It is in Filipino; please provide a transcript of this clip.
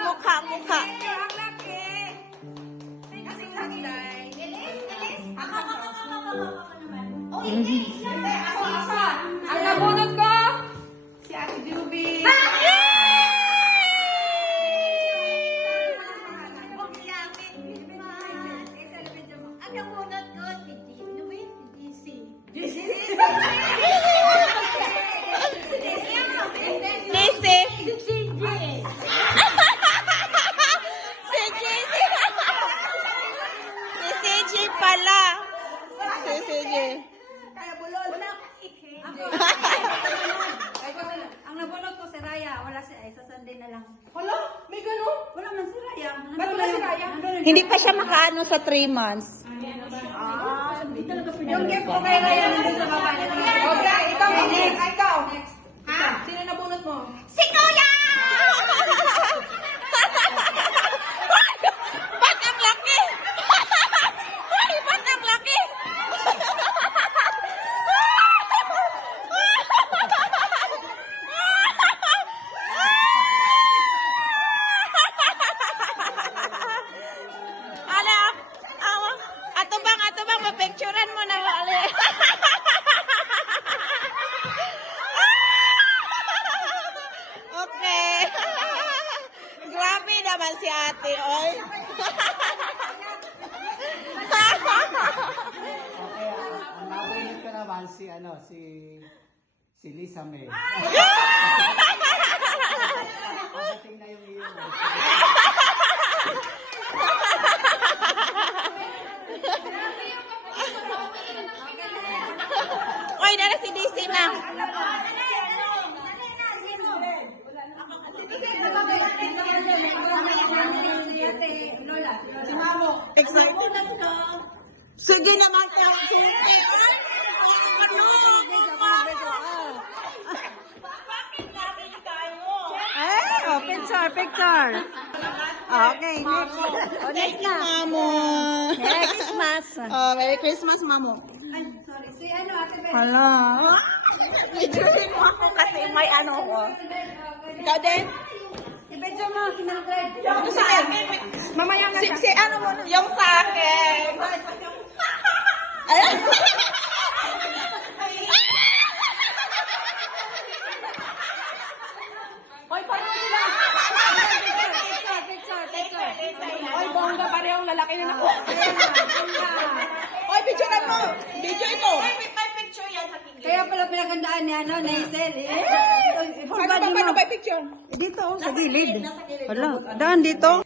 mukha. Ang laki. Kasing laki. Ako isa. Ang nabunod ko, si Ate Juby. Ang namunod ko, Nisi. Si JC. Si CJ pala. Si CJ. Kaya bulol. Wala akong Ang nabunod ko si Raya, wala si Ay, sa Sunday na lang. Hala, may gano'n? Wala man si Raya. Ba't wala si Raya? Hindi pa siya makaano sa 3 months. Yung gift ko kay Raya nandun sa baba. Okay, ikaw, ikaw. Ha? Sino nabunot mo? Si Kuya! Ba't ang laki? Uy, ba't ang laki? Ala, ato bang mapicturean mo na wali. Okay. Grabe naman si ate, oy. Okay, ang nabunod ko naman si Lisa May. Pagdating na yung iyo. Oy, nara si DC na. Excited. Sige naman ka. Oh, picture. Okay, next. Next na. Mamo. Merry Christmas. Oh, Merry Christmas, Mamo. Ay, sorry. Si ano, Ate Beth. Hala. Picturein mo ako kasi may ano ko. Ikaw din? I-video mo, kinagad. Ano sa akin? Mamaya na si ano mo? Yung sa akin. Ayan. Hoy, paano sila? Picture. Hoy, bongga parehong lalaki na ako. Oy, picturean mo. Video ito. Kaya pala pinagandaan ni ano, ni Hazel. Paano ba picture? Dito, sa gilid. Hala, daan dito.